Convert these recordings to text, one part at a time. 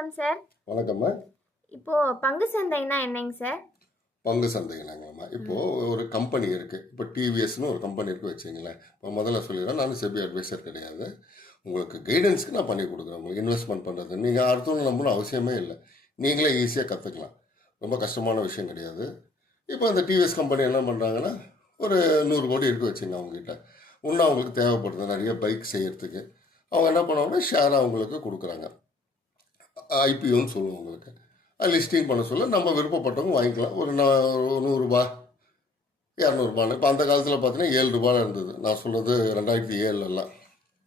வணக்கம் சார். வணக்கம்மா. இப்போ பங்கு சந்தைன்னா என்னங்க சார்? பங்கு சந்தைங்களாங்கம்மா. இப்போ ஒரு கம்பெனி இருக்கு. இப்போ டிவிஎஸ்ன்னு ஒரு கம்பெனி இருக்கு வச்சுங்களேன். இப்போ முதல்ல சொல்லிடுறேன், நான் செபி அட்வைசர் கிடையாது. உங்களுக்கு கைடன்ஸ்க்கு நான் பண்ணி கொடுக்குறேன். உங்களுக்கு இன்வெஸ்ட்மெண்ட் பண்ணுறது நீங்கள் அடுத்தவங்க நம்பணும் அவசியமே இல்லை. நீங்களே ஈஸியாக கற்றுக்கலாம். ரொம்ப கஷ்டமான விஷயம் கிடையாது. இப்போ அந்த டிவிஎஸ் கம்பெனி என்ன பண்ணுறாங்கன்னா, ஒரு 100 கோடி இருக்கு வச்சுங்க அவங்ககிட்ட. இன்னும் அவங்களுக்கு தேவைப்படுது நிறைய பைக் செய்யறதுக்கு. அவங்க என்ன பண்ணுவாங்கன்னா ஷேர் அவங்களுக்கு கொடுக்குறாங்க. ஐபிஓன்னு சொல்லுவோம் உங்களுக்கு. லிஸ்டிங் பண்ண சொல்ல நம்ம விருப்பப்பட்டவங்க வாங்கிக்கலாம். ஒரு ₹100 ₹200. இப்போ அந்த காலத்தில் பார்த்தீங்கன்னா ₹7 இருந்தது. நான் சொல்கிறது 2007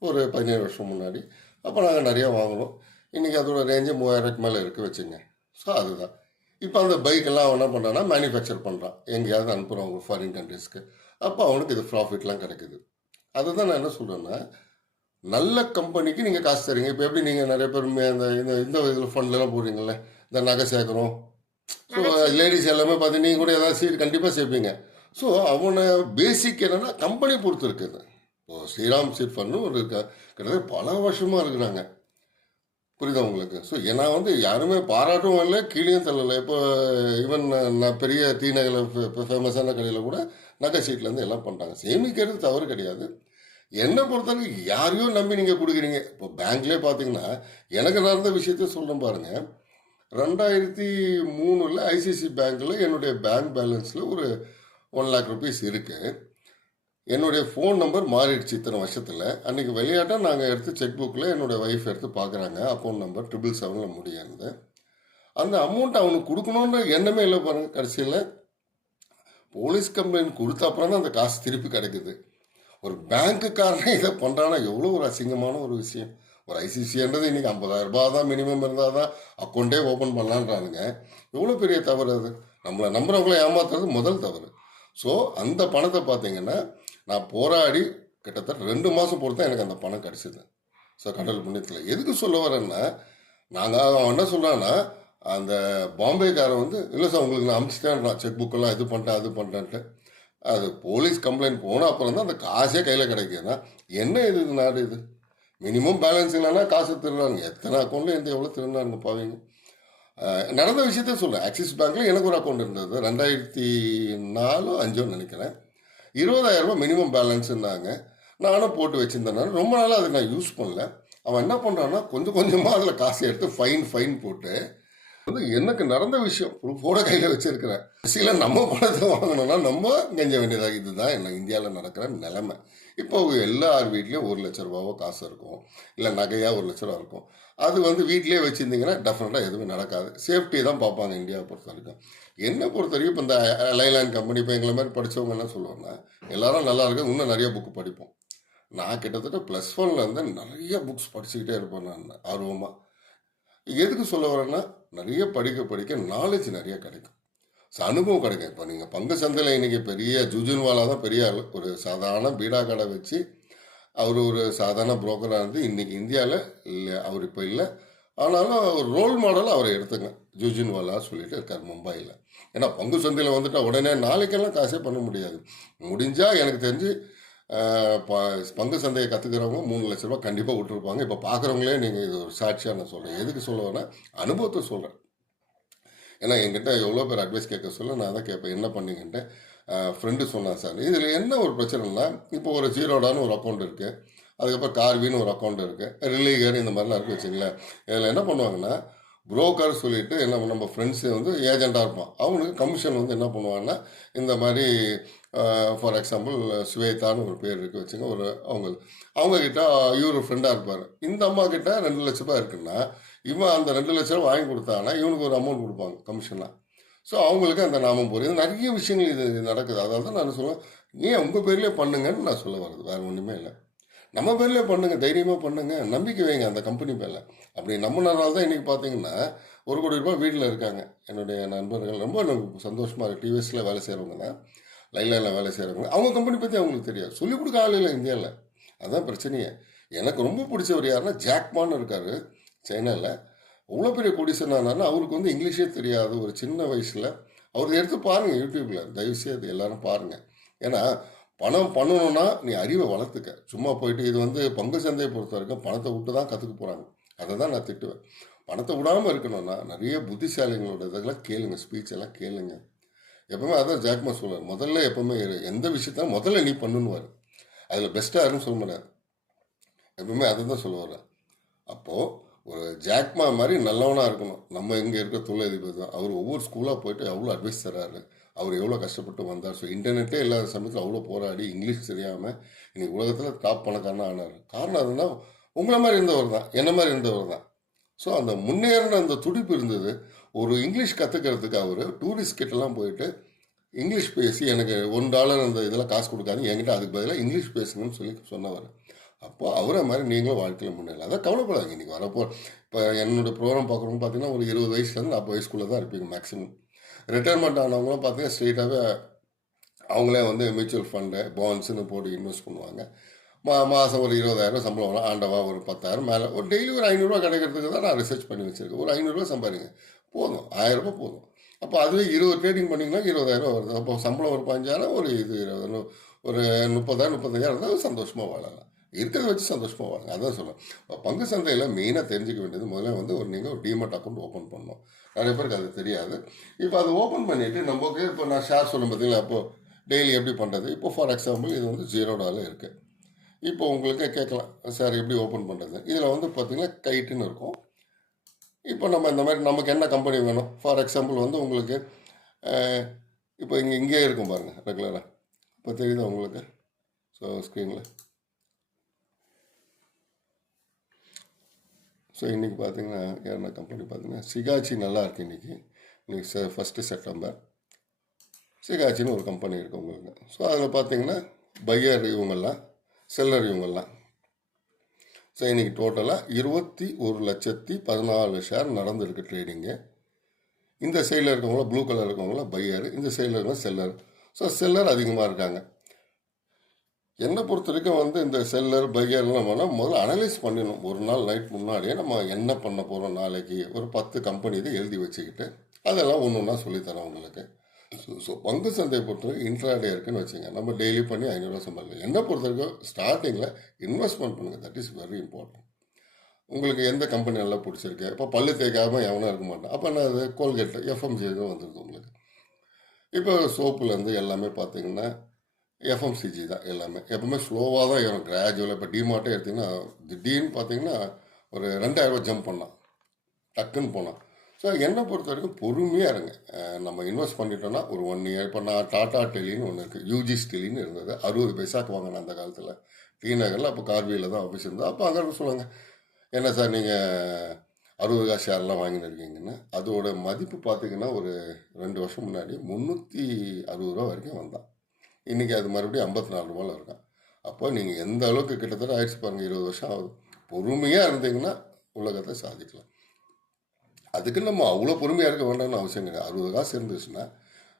ஒரு 17 வருஷம் முன்னாடி. அப்போ நாங்கள் நிறையா வாங்கினோம். இன்றைக்கி அதோட ரேஞ்சு 3000க்கு மேலே இருக்குது வச்சுங்க. ஸோ அதுதான். இப்போ அந்த பைக்கெல்லாம் அவன் என்ன பண்ணுறான்னா மேனுஃபேக்சர் பண்ணுறான், எங்கேயாவது அனுப்புகிறான் அவங்க ஃபாரின் கண்ட்ரீஸ்க்கு. அப்போ அவனுக்கு இது ப்ராஃபிட்லாம் கிடைக்குது. அதுதான் நான் என்ன சொல்கிறேன்னா, நல்ல கம்பெனிக்கு நீங்கள் காசு தரீங்க. இப்போ எப்படி நீங்கள் நிறைய பேர் இந்த இந்த இந்த இதில் ஃபண்ட்லாம் போடுறீங்கல்ல, இந்த நகை சேர்க்குறோம். ஸோ லேடிஸ் எல்லாமே பார்த்து நீங்கள் கூட ஏதாவது சீட் கண்டிப்பாக சேர்ப்பீங்க. ஸோ அவனை பேசிக் என்னென்னா கம்பெனி பொறுத்து இருக்குது. இப்போ ஸ்ரீராம் சீட் ஃபண்டு ஒரு கிட்டத்தட்ட பல வருஷமாக இருக்கிறாங்க. புரியுதா உங்களுக்கு? ஸோ ஏன்னா யாருமே பாராட்டவும் இல்லை, கீழேயும் தள்ளலை. இப்போ ஈவன் நான் பெரிய டீ நகரில் இப்போ ஃபேமஸான கடையில் கூட நகை சீட்லேருந்து எல்லாம் பண்ணுறாங்க. சேமிக்கிறது தவறு கிடையாது. என்னை பொறுத்தவரைக்கும் யாரையோ நம்பி நீங்கள் கொடுக்குறீங்க. இப்போ பேங்க்லேயே பார்த்தீங்கன்னா, எனக்கு நடந்த விஷயத்த சொல்கிறேன் பாருங்கள். 2003 ஐசிசி பேங்க்கில் என்னுடைய பேங்க் பேலன்ஸில் ஒரு ₹1,00,000 இருக்குது. என்னுடைய ஃபோன் நம்பர் மாறிடுச்சு இத்தனை வருஷத்தில். அன்றைக்கி விளையாட்டாக நாங்கள் எடுத்து செக் புக்கில் என்னுடைய ஒய்ஃப் எடுத்து பார்க்குறாங்க. அக்கௌண்ட் நம்பர் 777 முடியாது. அந்த அமௌண்ட் அவனுக்கு கொடுக்கணுன்ற எண்ணமே இல்லை பாருங்கள். கடைசியில் போலீஸ் கம்ப்ளைண்ட் கொடுத்த அப்புறம் தான் அந்த காசு திருப்பி கிடைக்குது. ஒரு பேங்க்குக்காரனே இதை பண்ணுறான்னா எவ்வளோ ஒரு அசிங்கமான ஒரு விஷயம். ஒரு ஐசிசின்றது இன்றைக்கி ₹50,000 தான் மினிமம் இருந்தால் தான் அக்கௌண்ட்டே ஓப்பன் பண்ணலான்றானுங்க. எவ்வளோ பெரிய தவறு அது. நம்மளை நம்புறவங்கள ஏமாத்துறது முதல் தவறு. ஸோ அந்த பணத்தை பார்த்தீங்கன்னா நான் போராடி கிட்டத்தட்ட 2 மாதம் பொறுத்து தான் எனக்கு அந்த பணம் கிடச்சிது. ஸோ கடல் புண்ணியத்தில் எதுக்கு சொல்ல வரேன்னா, அவன் என்ன சொல்கிறான்னா, அந்த பாம்பேக்காரன் இல்லை சார் உங்களுக்கு நான் அனுப்பிச்சிட்டேன்றான், செக் புக்கெல்லாம் இது பண்ணிட்டேன் அது பண்ணிட்டேன்ட்டு. அது போலீஸ் கம்ப்ளைண்ட் போன அப்புறம் தான் அந்த காசே கையில் கிடைக்குதுன்னா என்ன இது நாடு இது? மினிமம் பேலன்ஸ் இல்லைன்னா காசு திருடுறாங்க. எத்தனை அக்கௌண்ட்டில் எவ்வளோ திருடுறாங்க பாவீங்க. நடந்த விஷயத்த சொல்கிறேன். ஆக்சிஸ் பேங்க்கில் எனக்கு ஒரு அக்கௌண்ட் இருந்தது. 2004-05 நினைக்கிறேன். ₹20,000 மினிமம் பேலன்ஸுன்னாங்க. நானும் போட்டு வச்சுருந்தேன். ரொம்ப நாளாக அதை நான் யூஸ் பண்ணல. அவன் என்ன பண்ணுறான்னா கொஞ்சம் கொஞ்சமாக அதில் காசு எடுத்து ஃபைன் போட்டு எனக்கு நடந்த விஷயம் ப்ரூஃபோட கையில் வச்சிருக்கிறேன். சில நம்ம பணத்தை வாங்கணும்னா நம்ம கெஞ்ச வேண்டியதாக. இதுதான் என்ன இந்தியாவில் நடக்கிற நிலைமை. இப்போ எல்லார் வீட்லேயும் ₹1,00,000 காசு இருக்கும், இல்லை நகையாக ₹1,00,000 இருக்கும். அது வீட்லேயே வச்சுருந்தீங்கன்னா டெஃபினட்டாக எதுவுமே நடக்காது. சேஃப்டி தான் பார்ப்பாங்க இந்தியாவை பொறுத்த வரைக்கும். என்னை பொறுத்த வரைக்கும் இப்போ இந்த லைலாண்ட் கம்பெனி இப்போ எங்களை மாதிரி படித்தவங்க என்ன சொல்லுவாங்கன்னா, எல்லாரும் நல்லா இருக்கு, இன்னும் நிறைய புக்கு படிப்போம். நான் கிட்டத்தட்ட +1 நிறைய புக்ஸ் படிச்சுக்கிட்டே இருப்பேன். நான் ஆர்வமாக எதுக்கு சொல்ல வரேன்னா, நிறைய படிக்க நாலேஜ் நிறைய கிடைக்கும். அனுபவம் கிடைக்கும். இப்போ நீங்கள் பங்கு சந்தையில் இன்றைக்கி பெரிய ஜூஜுன்வாலா தான் பெரிய ஆள். ஒரு சாதாரண பீடா கடை வச்சு அவர் ஒரு சாதாரண புரோக்கராக இருந்து இன்றைக்கி இந்தியாவில் இல்லை, அவர் இப்போ இல்லை. ஆனாலும் ஒரு ரோல் மாடல் அவரை எடுத்துங்க. ஜூஜுன்வாலா சொல்லிட்டு இருக்கார் மும்பையில். ஏன்னா பங்கு சந்தையில் வந்துட்டால் உடனே நாளைக்கெல்லாம் காசே பண்ண முடியாது. முடிஞ்சால் எனக்கு தெரிஞ்சு பங்கு சந்தையை கற்றுக்கிறவங்க ₹3,00,000 கண்டிப்பாக விட்டுருப்பாங்க. இப்போ பார்க்குறவங்களே நீங்கள் இது ஒரு சாட்சியாக நான் சொல்கிறேன். எதுக்கு சொல்ல வரேன்னா, அனுபவத்தை சொல்கிறேன். ஏன்னா என்கிட்ட எவ்வளோ பேர் அட்வைஸ் கேட்க சொல்ல நான் தான் கேட்பேன், என்ன பண்ணீங்கன்ட்டு. ஃப்ரெண்டு சொன்னான் சார், இதில் என்ன ஒரு பிரச்சனைனா, இப்போ ஒரு ஜீரோடான்னு ஒரு அக்கௌண்ட் இருக்குது, அதுக்கப்புறம் கார்வின்னு ஒரு அக்கௌண்ட் இருக்குது, ரிலீகர் இந்த மாதிரிலாம் இருக்குது வச்சுங்களேன். இதில் என்ன பண்ணுவாங்கன்னா, புரோக்கர் சொல்லிட்டு என்ன நம்ம ஃப்ரெண்ட்ஸு ஏஜெண்டாக இருப்பான். அவனுக்கு கமிஷன் என்ன பண்ணுவாங்கன்னா, இந்த மாதிரி ஃபார் எக்ஸாம்பிள் ஸ்வேதான்னு ஒரு பேர் இருக்குது வச்சுங்க. அவங்கக்கிட்ட இவர் ஃப்ரெண்டாக இருப்பார். இந்த அம்மா கிட்ட ₹2,00,000 இருக்குன்னா இவன் அந்த ₹2,00,000 வாங்கி கொடுத்தாங்கன்னா இவனுக்கு ஒரு அமௌண்ட் கொடுப்பாங்க கமிஷனாக. ஸோ அவங்களுக்கு அந்த நாமம் போகிறது. நிறைய விஷயங்கள் இது நடக்குது. அதாவது தான் நான் சொல்லுவேன், ஏன் உங்கள் பேர்லேயே பண்ணுங்கன்னு நான் சொல்ல வர்றது, வேறு ஒன்றுமே இல்லை. நம்ம பேர்லேயே பண்ணுங்கள், தைரியமாக பண்ணுங்கள், நம்பிக்கை வைங்க அந்த கம்பெனி மேலே. அப்படி நம்பினால தான் இன்றைக்கி பார்த்தீங்கன்னா ₹1 கோடி வீட்டில் இருக்காங்க. என்னுடைய நண்பர்கள் ரொம்ப எனக்கு சந்தோஷமாக இருக்குது. டிவிஎஸில் வேலை செய்கிறவங்க தான், லைலாவில் வேலை செய்கிறவங்க. அவங்க கம்பெனி பற்றி அவங்களுக்கு தெரியாது, சொல்லிக் கொடுக்க ஆள் இல்லை இந்தியாவில். அதுதான் பிரச்சனையே. எனக்கு ரொம்ப பிடிச்சவர் யாருன்னா ஜாக்மான்னு இருக்கார் சைனாவில். அவ்வளோ பெரிய கோடீஸ்வரனானா அவருக்கு இங்கிலீஷே தெரியாது. ஒரு சின்ன வயசில் அவர் எடுத்து பாருங்கள் யூடியூப்பில், தயவுசெய்து எல்லாரும் பாருங்கள். ஏன்னா பணம் பண்ணணும்னா நீ அறிவை வளர்த்துக்க. சும்மா போயிட்டு இது பங்கு சந்தையை பொறுத்த வரைக்கும் பணத்தை விட்டு தான் கற்றுக்க போகிறாங்க. அதை தான் நான் திட்டுவேன். பணத்தை விடாமல் இருக்கணும்னா நிறைய புத்திசாலிங்களோட இதெல்லாம் கேளுங்க, ஸ்பீச் எல்லாம் கேளுங்க. எப்பவுமே அதான் ஜாக்மா சொல்லுவார், முதல்ல எப்பவுமே எந்த விஷயத்த முதல்ல நீ பண்ணுன்னுவார். அதில் பெஸ்ட்டாக யாரும் சொல்ல முடியாது, எப்பவுமே அதை தான் சொல்லுவார். அப்போது ஒரு ஜாக்மா மாதிரி நல்லவனாக இருக்கணும். நம்ம இங்கே இருக்க தொழிலதிபர் தான், அவர் ஒவ்வொரு ஸ்கூலாக போயிட்டு அவ்வளோ அட்வைஸ் தர்றாரு. அவர் எவ்வளோ கஷ்டப்பட்டு வந்தார். ஸோ இன்டர்நெட்டே இல்லாத சமயத்தில் அவ்வளோ போராடி இங்கிலீஷ் தெரியாமல் இன்னைக்கு உலகத்தில் டாப் பணக்காரனாக ஆனார். காரணம் அதுனா உங்களை மாதிரி இருந்தவர் தான், என்ன மாதிரி இருந்தவர் தான். ஸோ அந்த முன்னேறின அந்த துடிப்பு இருந்தது. ஒரு இங்கிலீஷ் கற்றுக்கிறதுக்கு அவர் டூரிஸ்ட் கிட்டலாம் போயிட்டு இங்கிலீஷ் பேசி எனக்கு $1 அந்த இதெல்லாம் காசு கொடுக்காது, என்கிட்ட அதுக்கு பதிலாக இங்கிலீஷ் பேசுங்கன்னு சொல்லி சொன்னவர். அப்போ அவரை மாதிரி நீங்களும் வாழ்க்கையில் முன்னேறலாம். அதான் கவலைப்படாதீங்க. இன்றைக்கி வரப்போ இப்போ என்னோடய ப்ரோக்ராம் பார்க்குறவங்க பார்த்தீங்கன்னா ஒரு 20 வயசுலேருந்து 40 வயசுக்குள்ளே தான் இருப்பீங்க மேக்ஸிமம். ரிட்டைர்மெண்ட் ஆனவங்களாம் பார்த்தீங்கன்னா ஸ்ட்ரெயிட்டாகவே அவங்களே வந்து மியூச்சுவல் ஃபண்டு பாண்ட்ஸுன்னு போட்டு இன்வெஸ்ட் பண்ணுவாங்க. மாதம் ஒரு 20,000 சம்பளம் வரும். ஆண்டவா ஒரு 10,000 மேலே ஒரு டெய்லி ஒரு $500 கிடைக்கிறதுக்கு தான் நான் ரிசர்ச் பண்ணி வச்சுருக்கேன். ஒரு $500 சம்பாதிங்க போதும், $1000 போதும். அப்போ அதுவே 20 ட்ரேடிங் பண்ணிங்கன்னா 20,000 வருது. அப்போ சம்பளம் ஒரு 5,000, ஒரு இது 20, ஒரு 30,000 35,000 இருந்தால் சந்தோஷமாக வாழலாம். இருக்கிறத வச்சு சந்தோஷமாக வாங்க. அதான் சொல்லுவேன். இப்போ பங்கு சந்தையில் மெயினாக தெரிஞ்சுக்க வேண்டியது முதல்ல வந்து நீங்கள் ஒரு டிமெட் அக்கௌண்ட் ஓப்பன் பண்ணணும். நிறைய பேருக்கு அது தெரியாது. இப்போ அது ஓப்பன் பண்ணிவிட்டு நமக்கு இப்போ நான் ஷேர் சொல்லும் பார்த்தீங்களா, அப்போது டெய்லி எப்படி பண்ணுறது. இப்போ ஃபார் எக்ஸாம்பிள் இது வந்து $0 இருக்குது. இப்போ உங்களுக்கு கேட்கலாம், சார் எப்படி ஓப்பன் பண்ணுறது. இதில் வந்து பார்த்தீங்கன்னா கைட்டுன்னு இருக்கும். இப்போ நம்ம இந்த மாதிரி நமக்கு என்ன கம்பெனி வேணும். ஃபார் எக்ஸாம்பிள் வந்து உங்களுக்கு இப்போ இங்கேயே இருக்கும் பாருங்கள் ரெகுலராக. இப்போ தெரியுதா உங்களுக்கு? ஸோ ஸ்க்ரீனில் ஸோ இன்றைக்கி பார்த்தீங்கன்னா என்ன கம்பெனி பார்த்தீங்கன்னா சிகாச்சி நல்லா இருக்குது. இன்றைக்கி ஃபஸ்ட்டு செப்டம்பர் சிகாச்சின்னு ஒரு கம்பெனி இருக்குது உங்களுக்கு. ஸோ அதில் பார்த்தீங்கன்னா பையர் இவங்கெல்லாம், செல்லர் இவங்கெல்லாம். ஸோ இன்றைக்கி டோட்டலாக 21,14,000 ஷேர் நடந்துருக்கு ட்ரேடிங்கு. இந்த சைடில் இருக்கவங்கள ப்ளூ கலர் இருக்கவங்கள பையர், இந்த சைடில் இருக்கவங்க செல்லர். ஸோ செல்லர் அதிகமாக இருக்காங்க. என்னை பொறுத்த வரைக்கும் வந்து இந்த செல்லர் பையர்லாம் வேணால் முதல்ல அனலைஸ் பண்ணிடணும். ஒரு நாள் நைட் முன்னாடியே நம்ம என்ன பண்ண போகிறோம், நாளைக்கு ஒரு 10 கம்பெனி இதை எழுதி வச்சுக்கிட்டு அதெல்லாம் ஒன்று ஒன்றா சொல்லித்தரோம் உங்களுக்கு. ஸோ பங்கு சந்தையை பொறுத்தவரைக்கும் இன்ட்ராடே இருக்குன்னு வச்சுங்க. நம்ம டெய்லி பண்ணி $500 சம்பாதிக்கலாம். என்னை பொறுத்த வரைக்கும் ஸ்டார்டிங்கில் இன்வெஸ்ட்மெண்ட் பண்ணுங்கள். That is very important. உங்களுக்கு எந்த கம்பெனி நல்லா பிடிச்சிருக்கு. இப்போ பல்லு தேய்க்காமல் எவனும் இருக்க மாட்டான். அப்போ என்ன அது கோல்கேட்டு எஃப்எம்சிஜி வந்துடுது உங்களுக்கு. இப்போ சோப்புலேருந்து எல்லாமே பார்த்தீங்கன்னா எஃப்எம்சிஜி தான் எல்லாமே. எப்பவுமே ஸ்லோவாக தான் ஏறும், கிராஜுவலாக. இப்போ டிமார்ட்டே எடுத்திங்கன்னா திடீர்னு பார்த்தீங்கன்னா ஒரு $2,000 ஜம்ப் பண்ணான், டக்குன்னு போனான். ஸோ என்னை பொறுத்த வரைக்கும் பொறுமையாக இருங்க. நம்ம இன்வெஸ்ட் பண்ணிட்டோன்னா ஒரு 1 இயர். இப்போ நான் டாடா டெலின்னு ஒன்று இருக்குது, யூஜி ஸ்டெலின்னு இருந்தது. 60 பைசாக்கு வாங்கினேன் அந்த காலத்தில் டி நகரில். அப்போ கார்வியில் தான் ஆஃபீஸ் இருந்தது. அப்போ அங்கே சொல்லுவாங்க, என்ன சார் நீங்கள் 60 ஷேர்லாம் வாங்கின்னு இருக்கீங்கன்னு. அதோட மதிப்பு பார்த்தீங்கன்னா ஒரு 2 வருஷம் முன்னாடி $360 வரைக்கும் வந்தான். இன்றைக்கி அது மறுபடியும் $54 இருக்கான். அப்போ நீங்கள் எந்த அளவுக்கு கிட்டத்தட்ட ஆயிடுச்சு பாருங்கள், 20 வருஷம் ஆகுது. பொறுமையாக இருந்தீங்கன்னா உலகத்தை சாதிக்கலாம். அதுக்கு நம்ம அவ்வளோ பொறுமையாக இருக்க வேண்டாம்னு அவசியம் கிடையாது. 60 காசு இருந்துச்சுன்னா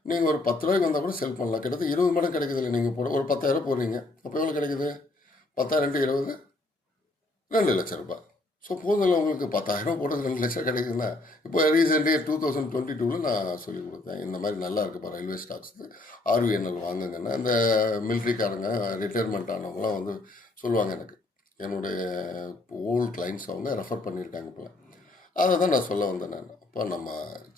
நீங்கள் ஒரு $10 வந்தால் கூட செல் பண்ணலாம். கிட்டத்தட்ட 20 மடங்கு கிடைக்குது இல்லை. நீங்கள் போட ஒரு 10,000 போடுறீங்க, அப்போ எவ்வளோ கிடைக்குது? 10,000 × 20 2 லட்சம் ரூபாய். ஸோ போதில் உங்களுக்கு 10,000 போட்டது 2 லட்சம் கிடைக்குதுன்னா. இப்போ ரீசெண்டாக 2022 நான் சொல்லிக் கொடுத்தேன், இந்த மாதிரி நல்லா இருக்குப்பா ரயில்வே ஸ்டாக்ஸ், RVNL வாங்குங்கன்னா. இந்த மிலிட்ரிக்காரங்க ரிட்டையர்மெண்ட் ஆனவங்களாம் வந்து சொல்லுவாங்க எனக்கு, என்னுடைய ஓல்டு கிளைண்ட்ஸ் அவங்க ரெஃபர் பண்ணியிருக்காங்க. இப்போ அதை தான் நான் சொல்ல வந்தேன். நான் இப்போ நம்ம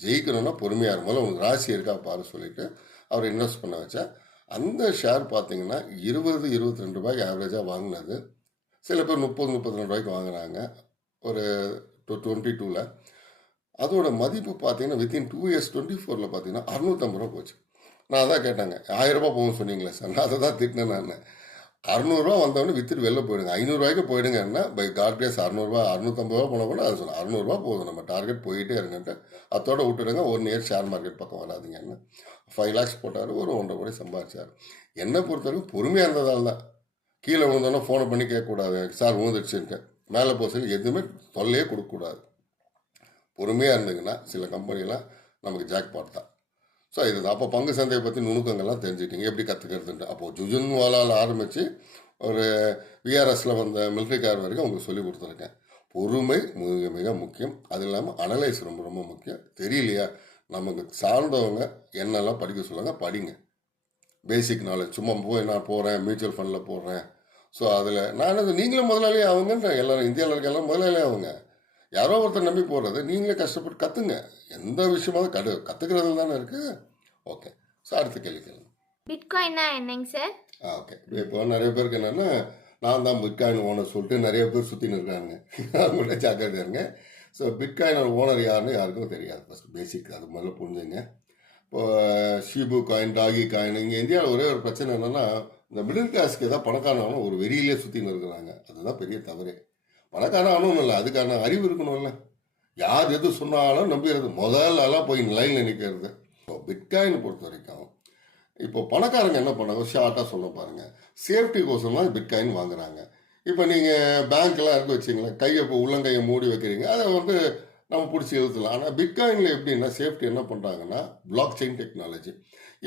ஜெயிக்கணும்னா பொறுமையாக இருக்கும்போது உங்களுக்கு ராசி இருக்கா பாரு சொல்லிவிட்டு அவர் இன்வெஸ்ட் பண்ண வச்சேன். அந்த ஷேர் பார்த்தீங்கன்னா 20-22 ரூபாய்க்கு ஆவரேஜாக வாங்கினது. சில பேர் 30-32 ரூபாய்க்கு வாங்கினாங்க ஒரு 22ல். அதோட மதிப்பு பார்த்தீங்கன்னா வித்தின் 2 இயர்ஸ் 24ல் பார்த்தீங்கன்னா $650 போச்சு. நான் அதான் கேட்டாங்க, $1000 போகும்னு சொன்னீங்களே சார். நான் அதை தான் திட்டினேன். நான் $600 வந்தவொடனே வித்துட்டு வெளில போயிடுங்க, $500 போயிடுங்கன்னா பை காட் கிரேஸ். $650 போனால் கூட அது சொன்னேன், $600 போதும், நம்ம டார்கெட் போயிட்டே இருங்கன்ட்டு அதோட விட்டுடுங்க. 1 இயர் ஷேர் மார்க்கெட் பக்கம் வராதிங்கன்னு 5 lakhs போட்டார். ஒரு 1.5 கோடி சம்பாதிச்சார். என்னை பொறுத்தவரைக்கும் பொறுமையாக இருந்ததால் தான். கீழே விழுந்தோன்னா ஃபோனை பண்ணி கேட்கக்கூடாது, சார் விழுந்துடுச்சுன்ட்டு. மேலே போக சொல்லி எதுவுமே தொல்லையே கொடுக்கக்கூடாது. பொறுமையாக இருந்தீங்கன்னா சில கம்பெனிலாம் நமக்கு ஜாக்பாட் தான். ஸோ இதுதான். அப்போ பங்கு சந்தையை பற்றி நுணுக்கங்கள்லாம் தெரிஞ்சுக்கிட்டீங்க, எப்படி கற்றுக்கிறதுன்ட்டு. அப்போது ஜுஜுன்வாலால் ஆரம்பித்து ஒரு விஆர்எஸில் வந்த மிலிட்ரிக்கார் வரைக்கும் உங்களுக்கு சொல்லி கொடுத்துருக்கேன். பொறுமை மிக மிக முக்கியம். அது இல்லாமல் அனலைஸ் ரொம்ப ரொம்ப முக்கியம். தெரியலையா, நமக்கு சார்ந்தவங்க என்னெல்லாம் படிக்க சொல்லுவாங்க, படிங்க. Basic knowledge. சும்மா போய் நான் போகிறேன் மியூச்சுவல் ஃபண்டில் போடுறேன், ஸோ அதில் நான் நீங்களும் முதலாளி ஆகுங்கன்ற. எல்லோரும் இந்தியாவில் இருக்க எல்லாம் முதலாளி ஆகுங்க. யாரோ ஒருத்தர் நம்பி போகிறது, நீங்களே கஷ்டப்பட்டு கற்றுங்க. எந்த விஷயமாவது கற்றுக்கிறதுல தானே இருக்குது. ஓகே. ஸோ அடுத்த கேள்வி கேளுங்க. பிட்காயின்னா என்னங்க சார்? ஓகே. இப்போ நிறைய பேருக்கு என்னென்னா, நான் தான் பிட்காயின் ஓனர் சொல்லிட்டு நிறைய பேர் சுற்றின்னு இருக்காங்க. அவங்கள்ட்ட ஜாக்கிரதையா இருங்க. ஸோ பிட்காயினோட ஓனர் யாருன்னு யாருக்கும் தெரியாது. ஃபஸ்ட் பேசிக் அது முதல்ல புரிஞ்சுங்க. இப்போ ஷீபு காயின், டாகி காயின், இங்கே இந்தியாவில் ஒரே ஒரு பிரச்சனை என்னென்னா, இந்த மிடில் கிளாஸ்க்கு ஏதாவது பணக்காரனாலும் ஒரு வெறியிலே சுற்றின்னு இருக்கிறாங்க. அதுதான் பெரிய தவறே. பணக்காரனும் இல்லை, அதுக்கான அறிவு இருக்கணும்ல. யார் எது சொன்னாலும் நம்பிடுறது, முதல்லலாம் போய் லைனில் நிற்கிறது. இப்போ பிட்காயின் பொறுத்த வரைக்கும் இப்போ பணக்காரங்க என்ன பண்ணாங்க, ஷார்ட்டாக சொல்ல பாருங்கள், சேஃப்டி கோசம் தான் பிட்காயின் வாங்குறாங்க. இப்போ நீங்கள் பேங்க்லாம் இருக்க வச்சிங்களேன், கையை இப்போ உள்ளங்கையை மூடி வைக்கிறீங்க, அதை வந்து நம்ம பிடிச்சி இழுத்துலாம். ஆனால் பிட்காயினில் எப்படின்னா சேஃப்டி என்ன பண்ணுறாங்கன்னா, பிளாக் செயின் டெக்னாலஜி.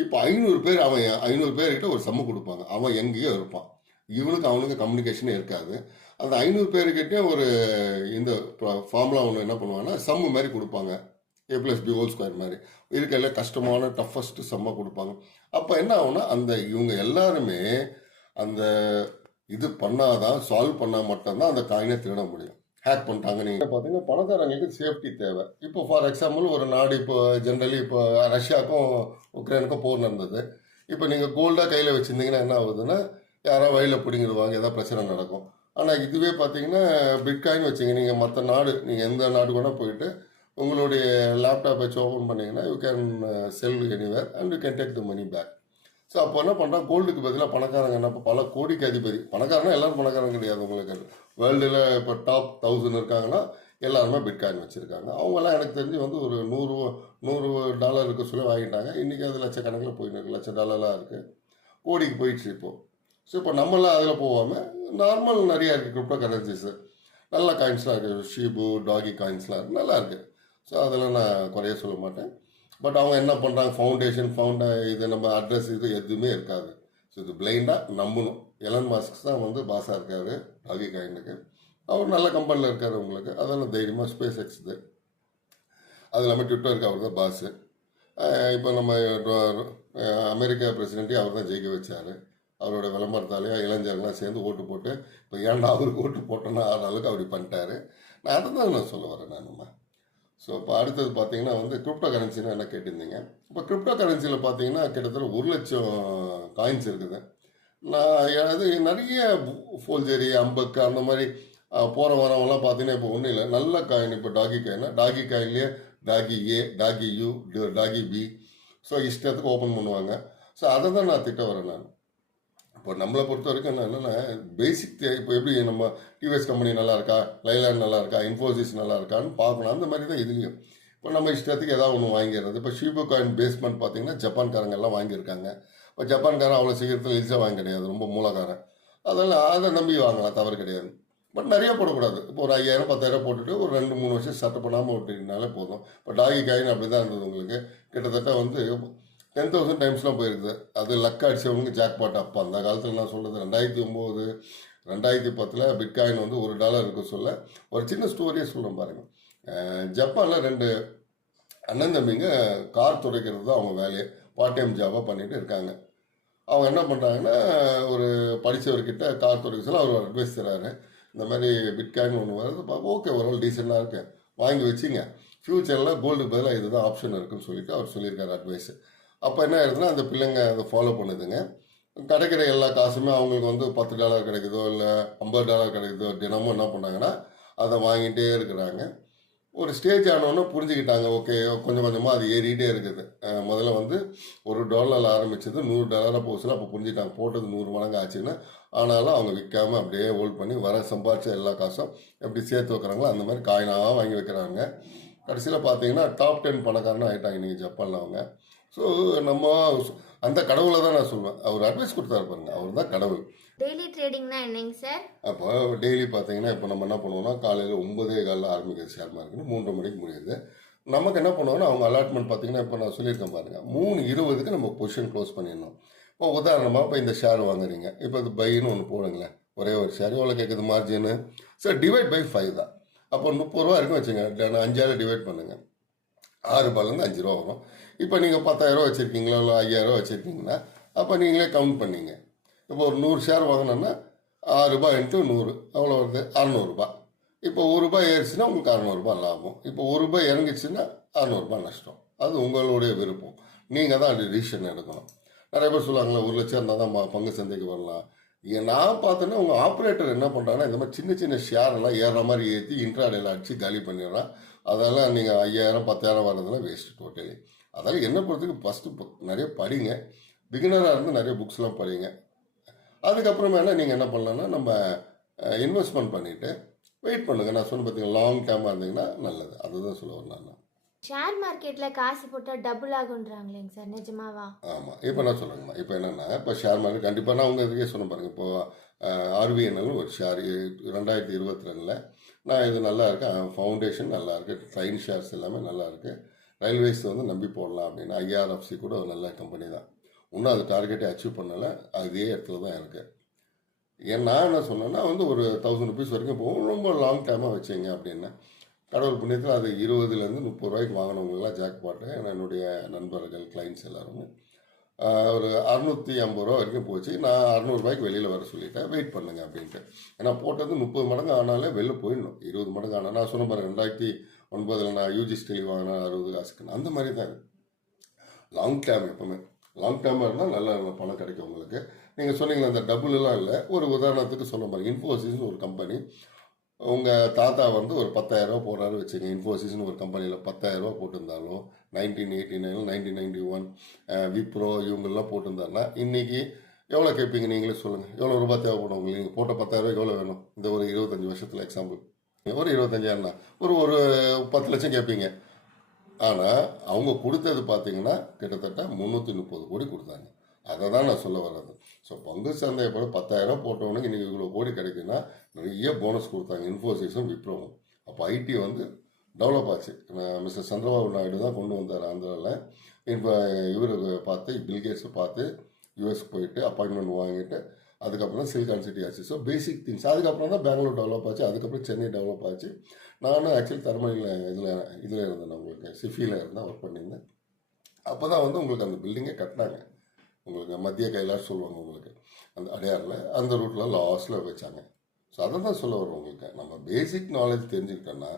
இப்போ 500 பேர், அவன் 500 பேர்கிட்ட ஒரு சம்மு கொடுப்பாங்க, அவன் எங்கேயோ இருப்பான், இவனுக்கு அவனுக்கு கம்யூனிகேஷனே இருக்காது. அந்த 500 பேருக்கிட்டே ஒரு இந்த ஃபார்முலா ஒன்று என்ன பண்ணுவாங்கன்னா, சம்மு மாதிரி கொடுப்பாங்க, A+B² மாதிரி இருக்கையில் கஷ்டமான டஃபஸ்ட் சம்மாக கொடுப்பாங்க. அப்போ என்ன ஆகும்னா, அந்த இவங்க எல்லாருமே அந்த இது பண்ணாதான், சால்வ் பண்ணால் மட்டும்தான் அந்த காயினை திருட முடியும். ஹேக் பண்ணிட்டாங்க. நீங்கள் பார்த்தீங்கன்னா பணக்காரங்களுக்கு சேஃப்டி தேவை. இப்போ ஃபார் எக்ஸாம்பிள் ஒரு நாடு, இப்போ ஜென்ரலி இப்போ ரஷ்யாவுக்கும் உக்ரைனுக்கும் போர் நடந்தது. இப்போ நீங்கள் கோல்டாக கையில் வச்சுருந்தீங்கன்னா என்ன ஆகுதுன்னா, யாராவது வழியில் பிடிங்கிடுவாங்க, ஏதாவது பிரச்சனை நடக்கும். ஆனால் இதுவே பார்த்தீங்கன்னா பிட்காயின் வச்சிங்க, நீங்கள் மற்ற நாடு, நீங்கள் எந்த நாடு கூட போயிட்டு உங்களுடைய லேப்டாப் வச்சு ஓப்பன் பண்ணிங்கன்னா you can sell anywhere and you can take the money back. So அப்போ என்ன பண்ணுறோம், கோல்டுக்கு பதிலாக பணக்காரங்க என்ன, இப்போ பல கோடிக்கு அதிபதி, பணக்காரனா எல்லாரும் பணக்காரங்க கிடையாது. உங்களுக்கு வேர்ல்டில் இப்போ டாப் 1000 இருக்காங்கன்னா எல்லாருமே பிட்காயின் வச்சுருக்காங்க. அவங்கெல்லாம் எனக்கு தெரிஞ்சு வந்து ஒரு $100 இருக்க சொல்லி வாங்கிட்டாங்க. இன்றைக்கி அது லட்சக்கணக்கில் போயின்னு இருக்குது, $1,00,000 இருக்குது, கோடிக்கு போயிடுச்சு இப்போது. ஸோ இப்போ நம்மளாம் அதில் போகாமல் நார்மல் நிறையா இருக்குது கிரிப்டோ கரன்சிஸு, நல்ல காயின்ஸ்லாம் இருக்குது, ஷீபு, டாகி காயின்ஸ்லாம் இருக்குது, நல்லா இருக்குது. ஸோ அதெல்லாம் நான் குறைய சொல்ல மாட்டேன். பட் அவங்க என்ன பண்ணுறாங்க, ஃபவுண்டேஷன் இது நம்ம அட்ரஸ் இது எதுவுமே இருக்காது. ஸோ இது பிளைண்டாக நம்பணும். எலன் மாஸ்க் தான் வந்து பாஸாக இருக்கார் டாகி காயினுக்கு. அவர் நல்ல கம்பெனியில் இருக்கார் உங்களுக்கு, அதெல்லாம் தைரியமாக ஸ்பேஸ் எக்ஸ் இது, அது இல்லாமல் ட்விட்டருக்கு அவர் தான் பாஸு. இப்போ நம்ம அமெரிக்கா பிரசிடெண்ட்டையும் அவர் தான் ஜெயிக்க வச்சார். அவரோட விளம்பரத்தாலேயே இளைஞர்கள்லாம் சேர்ந்து ஓட்டு போட்டு, இப்போ ஏன்டா அவருக்கு ஓட்டு போட்டோன்னா ஆறு அளவுக்கு அப்படி பண்ணிட்டாரு. நான் அதை தான் நான் சொல்ல வரேன் நானும்மா. ஸோ இப்போ அடுத்தது பார்த்தீங்கன்னா வந்து கிரிப்டோ கரன்சின்னு என்ன கேட்டிருந்தீங்க. இப்போ கிரிப்டோ கரன்சியில் பார்த்தீங்கன்னா கிட்டத்தட்ட 1,00,000 காயின்ஸ் இருக்குது. நான் அது நிறைய ஃபோல்ஜரி, அம்பக்கு அந்த மாதிரி போகிற வரவங்கலாம் பார்த்தீங்கன்னா இப்போ ஒன்றும் இல்லை, நல்ல காயின். இப்போ டாகி காயினா டாகி காயின்லேயே டாகி ஏ, டாகி யூ, டாகி பி, ஸோ இஷ்டத்துக்கு ஓப்பன் பண்ணுவாங்க. ஸோ அதை தான் நான் திட்ட வரேன் நான். இப்போ நம்மளை பொறுத்த வரைக்கும் என்னென்னா பேசிக், இப்போ எப்படி நம்ம டிவிஎஸ் கம்பெனி நல்லா இருக்கா, லைலாண்ட் நல்லா இருக்கா, இன்ஃபோசிஸ் நல்லா இருக்கான்னு பார்க்கணும். அந்த மாதிரி தான் இதுலேயும் இப்போ நம்ம இஷ்டத்துக்கு ஏதாவது ஒன்று வாங்கிடுறது. இப்போ ஷீபு காயின் பேஸ்மெண்ட் பார்த்தீங்கன்னா ஜப்பான்காரங்க எல்லாம் வாங்கியிருக்காங்க. இப்போ ஜப்பான்காரன் அவ்வளோ சீக்கிரத்தில் ஈஸியாக வாங்க கிடையாது, ரொம்ப மூலக்காரன். அதெல்லாம் அதை நம்பி வாங்கலாம், தவறு கிடையாது. பட் நிறைய போடக்கூடாது. இப்போ ஒரு 5,000 10,000 போட்டுட்டு ஒரு 2-3 வருஷம் சட்டை பண்ணாமல் விட்டுனாலே போதும். இப்போ டாகி காயின் அப்படி தான் இருந்தது உங்களுக்கு. கிட்டத்தட்ட வந்து 10,000 டைம்ஸ்லாம் போயிருக்குது. அது லக் அடிச்சவனுக்கு ஜாக்பாட். அப்போ அந்த காலத்தில் நான் சொல்கிறது 2009 2010 பிட்காயின் வந்து $1 இருக்க சொல்ல ஒரு சின்ன ஸ்டோரியே சொல்கிறேன் பாருங்கள். ஜப்பானில் 2 அண்ணன் தம்பிங்க கார் துடைக்கிறது தான் அவங்க வேலையை, பார்ட் டைம் ஜாபாக பண்ணிட்டு இருக்காங்க. அவங்க என்ன பண்ணுறாங்கன்னா, ஒரு படித்தவர்கிட்ட கார் துடைக்க சொல்ல அவர் அட்வைஸ் தராரு. இந்த மாதிரி பிட்காயின் ஒன்று வருது பார்க்க, ஓகே ஓரளவு டீசெண்டாக இருக்கு, வாங்கி வச்சுங்க, ஃப்யூச்சரில் கோல்டுக்கு பதிலாக இதுதான் ஆப்ஷன் இருக்குன்னு சொல்லிட்டு அவர் சொல்லியிருக்காரு அட்வைஸு. அப்போ என்ன ஆயிடுதுன்னா, அந்த பிள்ளைங்க அதை ஃபாலோ பண்ணுதுங்க. கிடைக்கிற எல்லா காசுமே அவங்களுக்கு வந்து $10 கிடைக்குதோ இல்லை $50 கிடைக்குதோ, தினமும் என்ன பண்ணாங்கன்னா அதை வாங்கிட்டே இருக்கிறாங்க. ஒரு ஸ்டேஜ் ஆனோன்னு புரிஞ்சுக்கிட்டாங்க, ஓகே கொஞ்சம் கொஞ்சமாக அது ஏறிக்கிட்டே இருக்குது. முதல்ல வந்து $1 ஆரம்பிச்சது $100 போச்சுன்னா அப்போ புரிஞ்சுட்டாங்க, போட்டது 100 மடங்கு ஆச்சுன்னு. ஆனாலும் அவங்க விற்காமல் அப்படியே ஹோல்ட் பண்ணி வர சம்பாதிச்ச எல்லா காசும் எப்படி சேர்த்து வைக்கிறாங்களோ அந்த மாதிரி காயினாக வாங்கி வைக்கிறாங்க. கடைசியில் பார்த்தீங்கன்னா டாப் 10 பணக்காரனாக ஆகிட்டாங்க இன்றைக்கி ஜப்பானில் அவங்க. ஸோ நம்ம அந்த கடவுளை தான் நான் சொல்லுவேன், அவர் அட்வைஸ் கொடுத்தாரு பாருங்க, அவர் தான் கடவுள். டெய்லி ட்ரேடிங்னா என்னங்க சார்? அப்போ டெய்லி பார்த்தீங்கன்னா இப்போ நம்ம என்ன பண்ணுவோம்னா, காலையில் 9:15 ஆரம்பிக்கிறது ஷேர் மார்க்கெட், 3:30 மணிக்கு முடியுது. நமக்கு என்ன பண்ணுவோம்னா, அவங்க அலாட்மெண்ட் பார்த்தீங்கன்னா இப்போ நான் சொல்லியிருக்கேன் பாருங்கள், 3:20க்கு நம்ம பொசிஷன் க்ளோஸ் பண்ணிடணும். இப்போ உதாரணமாக இப்போ இந்த ஷேர் வாங்குறீங்க, இப்போ இது பைன்னு ஒன்று போடுங்களேன், ஒரே ஒரு ஷேர் எவ்வளோ கேட்குது மார்ஜின்னு, சார் டிவைட் பை 5 தான். அப்போ 30 ரூபா இருக்கும் வச்சுங்க, 5ஆல் டிவைட் பண்ணுங்கள், $6 5 வரும். இப்போ நீங்கள் 10,000 வச்சுருக்கீங்களா இல்லை 5,000 வச்சுருக்கீங்கன்னா அப்போ நீங்களே கவுண்ட் பண்ணிங்க. இப்போ ஒரு 100 ஷேர் வாங்கினோன்னா $6 × 100 எவ்வளோ வருது, $600. இப்போ ₹1 ஏறிச்சுன்னா உங்களுக்கு ₹600 லாபம். இப்போ ₹1 இறங்கிச்சுன்னா ₹600 நஷ்டம். அது உங்களுடைய விருப்பம். நீங்கள் தான் டிசிஷன் எடுக்கணும். நிறைய பேர் சொல்லுவாங்களே 1,00,000 இருந்தால் தான் பங்கு சந்தைக்கு வரலாம். நான் பார்த்தேன்னா உங்கள் ஆப்ரேட்டர் என்ன பண்ணுறாங்கன்னா இந்த மாதிரி சின்ன சின்ன ஷேர் எல்லாம் ஏறுற மாதிரி ஏற்றி இன்ட்ராடேல அடித்து காலி பண்ணிடுறான். அதெல்லாம் நீங்கள் 5,000 10,000 வர்றதுலாம் வேஸ்ட்டு டோட்டலி. அதனால் என்ன பொறுத்துக்கு ஃபஸ்ட்டு நிறைய படிங்க. பிகினராக இருந்து நிறைய புக்ஸ்லாம் படிங்க. அதுக்கப்புறமேல நீங்கள் என்ன பண்ணலான்னா நம்ம இன்வெஸ்ட்மெண்ட் பண்ணிவிட்டு வெயிட் பண்ணுங்கள். நான் சொன்ன பார்த்தீங்கன்னா லாங் டேர்மாக இருந்தீங்கன்னா நல்லது. அதுதான் சொல்ல வரேன் நான். ஷேர் மார்க்கெட்டில் காசு போட்டால் டபுள் ஆகுன்றாங்களேங்க சார், நிஜமாவா? ஆமாம். இப்போ நான் சொல்கிறேங்கம்மா. இப்போ என்னென்னா இப்போ ஷேர் மார்க்கெட் கண்டிப்பாக நான் உங்கள் இதுக்கே சொன்ன பாருங்கள். இப்போது ஆர்பிஎன்எல் ஒரு ஷேர் 2022 நான் இது நல்லா இருக்கேன். ஃபவுண்டேஷன் நல்லா இருக்குது. ட்ரெயின் ஷேர்ஸ் எல்லாமே நல்லா இருக்குது. ரயில்வேஸ் வந்து நம்பி போடலாம் அப்படின்னு. ஐஆர்எஃப்சி கூட ஒரு நல்ல கம்பெனி தான். இன்னும் அது டார்கெட்டை அச்சீவ் பண்ணலை. அதே இடத்துல தான் இருக்குது. நான் என்ன சொன்னேன்னா வந்து ஒரு ₹1,000 வரைக்கும் போகும். ரொம்ப லாங் டைமாக வச்சிங்க அப்படின்னு. கடவுள் புண்ணியத்தில் அது 20லேருந்து ₹30 வாங்கினவங்களாம் ஜாக் பாட்டு. என்னுடைய நண்பர்கள் கிளைண்ட்ஸ் எல்லாருமே ஒரு ₹650 வரைக்கும் போச்சு. நான் ₹600 வெளியில் வர சொல்லிட்டேன். வெயிட் பண்ணுங்க அப்படின்ட்டு. ஏன்னா போட்டது 30 மடங்கு ஆனாலே வெளில போயிடணும். 20 மடங்கு ஆனால் நான் சொன்ன பாருங்க 2009 நான் யூஜி ஸ்டெலி வாங்கினேன் 60 காசுக்குன்னு. அந்த மாதிரி தான் லாங் டேர்ம். எப்பவுமே லாங் டேர்மாக இருந்தால் நல்ல பணம் கிடைக்கும் உங்களுக்கு. நீங்கள் சொன்னீங்களா அந்த டபுள்லாம் இல்லை. ஒரு உதாரணத்துக்கு சொன்ன பாருங்க, இன்ஃபோசிஸ்னு ஒரு கம்பெனி. உங்கள் தாத்தா வந்து ஒரு ₹10,000 போடுறாரு வச்சுங்க. இன்ஃபோசிஸ்னு ஒரு கம்பெனியில் ₹10,000 போட்டிருந்தாலும் 1989 1991 விப்ரோ இவங்கெல்லாம் போட்டிருந்தாருன்னா இன்றைக்கி எவ்வளோ கேட்பீங்க? நீங்களே சொல்லுங்கள். எவ்வளோ ரூபாய் தேவைப்படும் உங்களுக்கு? நீங்கள் போட்ட ₹10,000 எவ்வளோ வேணும்? இந்த ஒரு 25 வருஷத்தில் எக்ஸாம்பிள் ஒரு 25,000 ஒரு 10 லட்சம் கேட்பீங்க. ஆனால் அவங்க கொடுத்தது பார்த்தீங்கன்னா கிட்டத்தட்ட 330 கோடி கொடுத்தாங்க. அதை தான் நான் சொல்ல வர்றது. ஸோ பங்கு சந்தையை போல ₹10,000 போட்டவனுக்கு இன்றைக்கி இவ்வளோ கோடி கிடைக்குன்னா நிறைய போனஸ் கொடுத்தாங்க இன்ஃபோசிஸும் விப்ரோவும். அப்போ ஐடி வந்து டெவலப் ஆச்சு. மிஸ்டர் சந்திரபாபு நாயுடு தான் கொண்டு வந்தார் ஆந்திராவில். இப்போ இவருக்கு பார்த்து பில்கேட்ஸை பார்த்து யூஎஸ் போயிட்டு அப்பாயின்மெண்ட் வாங்கிட்டு அதுக்கப்புறம் தான் சிலிகான் சிட்டி ஆச்சு. So basic things. அதுக்கப்புறம் தான் பெங்களூர் டெவலப் ஆச்சு. அதுக்கப்புறம் சென்னை டெவலப் ஆச்சு. நானும் ஆக்சுவலி தரமணியில் இதில் இருந்தேன். உங்களுக்கு சிஃபியில் இருந்தேன், ஒர்க் பண்ணியிருந்தேன். அப்போ தான் வந்து உங்களுக்கு அந்த பில்டிங்கே கட்டினாங்க. உங்களுக்கு மத்திய கைலாஷ் சொல்லுவாங்க. உங்களுக்கு அந்த அடையாறில் அந்த ரூட்டில் லாஸ்ட்டில் வச்சாங்க. ஸோ அதை தான் சொல்ல வரும் உங்களுக்கு. நம்ம பேசிக் நாலேஜ் தெரிஞ்சுக்கிட்டோன்னா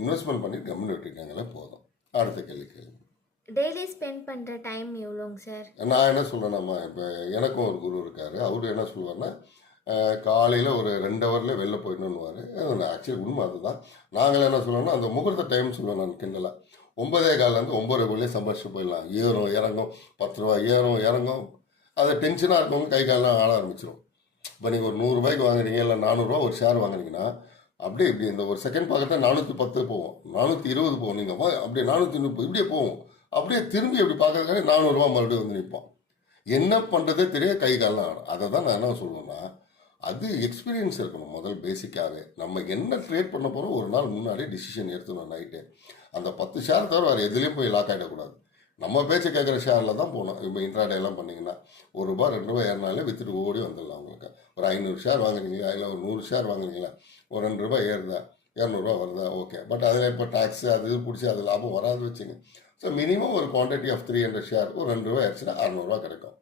இன்வெஸ்ட்மெண்ட் பண்ணி கம்யூனி விட்டுட்டாங்களே போதும். அடுத்த கேள்வி. டெய்லி ஸ்பெண்ட் பண்ணுற டைம் எவ்வளோங்க சார்? நான் என்ன சொல்கிறேன்னாம்மா, இப்போ எனக்கும் ஒரு குரு இருக்கார். அவரு என்ன சொல்லுவார்னா காலையில் ஒரு 2 ஹவரில் வெளில போயிடணுன்னுவார். ஆக்சுவலி உண்மை அதுதான். நாங்கள் என்ன சொல்லுவோம்னா அந்த முகூர்த்த டைம் சொல்லுவேன் நான் கிண்டலாக. 9:15 9:00 சம்பாதிச்சுட்டு போயிடலாம். ஏறும் இறங்கும் ₹10 ஏறும் இறங்கும். அது டென்ஷனாக இருக்கவங்க கை காலெலாம் ஆட ஆரம்பிச்சிடும். இப்போ நீங்கள் ஒரு ₹100 வாங்குறீங்க இல்லை ₹400 ஒரு ஷேர் வாங்குறீங்கன்னா அப்படியே இப்படி இந்த ஒரு செகண்ட் பார்க்கறத 410 போவோம், 420 போவோம். நீங்கள் அப்படியே 430 இப்படியே போவோம். அப்படியே திரும்பி எப்படி பார்க்கறதுக்காக ₹400 மறுபடியும் வந்து நிற்போம். என்ன பண்ணுறதே தெரியாது, கை காலெலாம் ஆடும். அதை தான் நான் என்ன சொல்லுவேன்னா அது எக்ஸ்பீரியன்ஸ் இருக்கணும் முதல் பேசிக்காகவே. நம்ம என்ன ட்ரேட் பண்ண போகிறோம் ஒரு நாள் முன்னாடி டிசிஷன் எடுத்துணும் நைட்டு. அந்த 10 ஷேர் தவிர வேறு எதுலேயும் போய் லாக் ஆகிடக்கூடாது. நம்ம பேச்சை கேட்குற ஷேரில் தான் போகணும். இப்போ இன்ட்ராடேலாம் பண்ணிங்கன்னா ₹1 ₹2 ஏறினாலே விற்றுட்டு ஓடி வந்துடலாம். உங்களுக்கு ஒரு 500 ஷேர் வாங்குறீங்களா இல்லை ஒரு 100 ஷேர் வாங்குறீங்களா, ஒரு ₹2 ஏறுதா ₹200 வருதா, ஓகே. பட் அதில் இப்போ டேக்ஸு அது இது பிடிச்சி அது லாபம் வராது வச்சுங்க. ஸோ மினிமம் ஒரு குவான்டிட்டி ஆஃப் 300 ஷேர் ஒரு ₹2 ஆயிடுச்சுன்னா ₹600 கிடைக்கும்.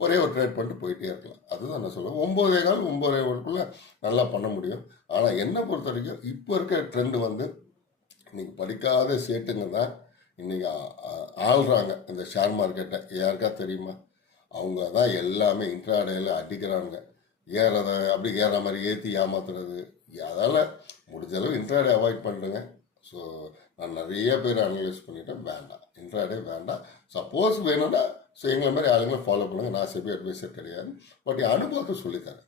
ஒரே ஒரு ட்ரேட் பண்ணிட்டு போயிட்டே இருக்கலாம். அதுதான் நான் சொல்லுவேன். 9:15 நல்லா பண்ண முடியும். ஆனால் என்னை பொறுத்த வரைக்கும் இப்போ இருக்க ட்ரெண்டு வந்து இன்னைக்கு படிக்காத சேட்டுங்க தான் இன்னைக்கு ஆள்றாங்க இந்த ஷேர் மார்க்கெட்டை. யாருக்கா தெரியுமா? அவங்க தான் எல்லாமே இன்ட்ராடேல அடிக்கிறாங்க. ஏறதை அப்படி ஏற மாதிரி ஏற்றி ஏமாத்துறது. அதால் முடிஞ்சளவு இன்ட்ராடே அவாய்ட் பண்ணுறேங்க. ஸோ நான் நிறைய பேர் அனலைஸ் பண்ணிட்டேன். வேண்டாம், இன்ட்ராடே வேண்டாம். சப்போஸ் வேணும்னா ஸோ எங்களை மாதிரி ஆளுங்களை ஃபாலோ பண்ணுங்கள். நான் செபி அட்வைசர் கிடையாது. பட் என் அனுபவத்தை சொல்லித்தரேன்.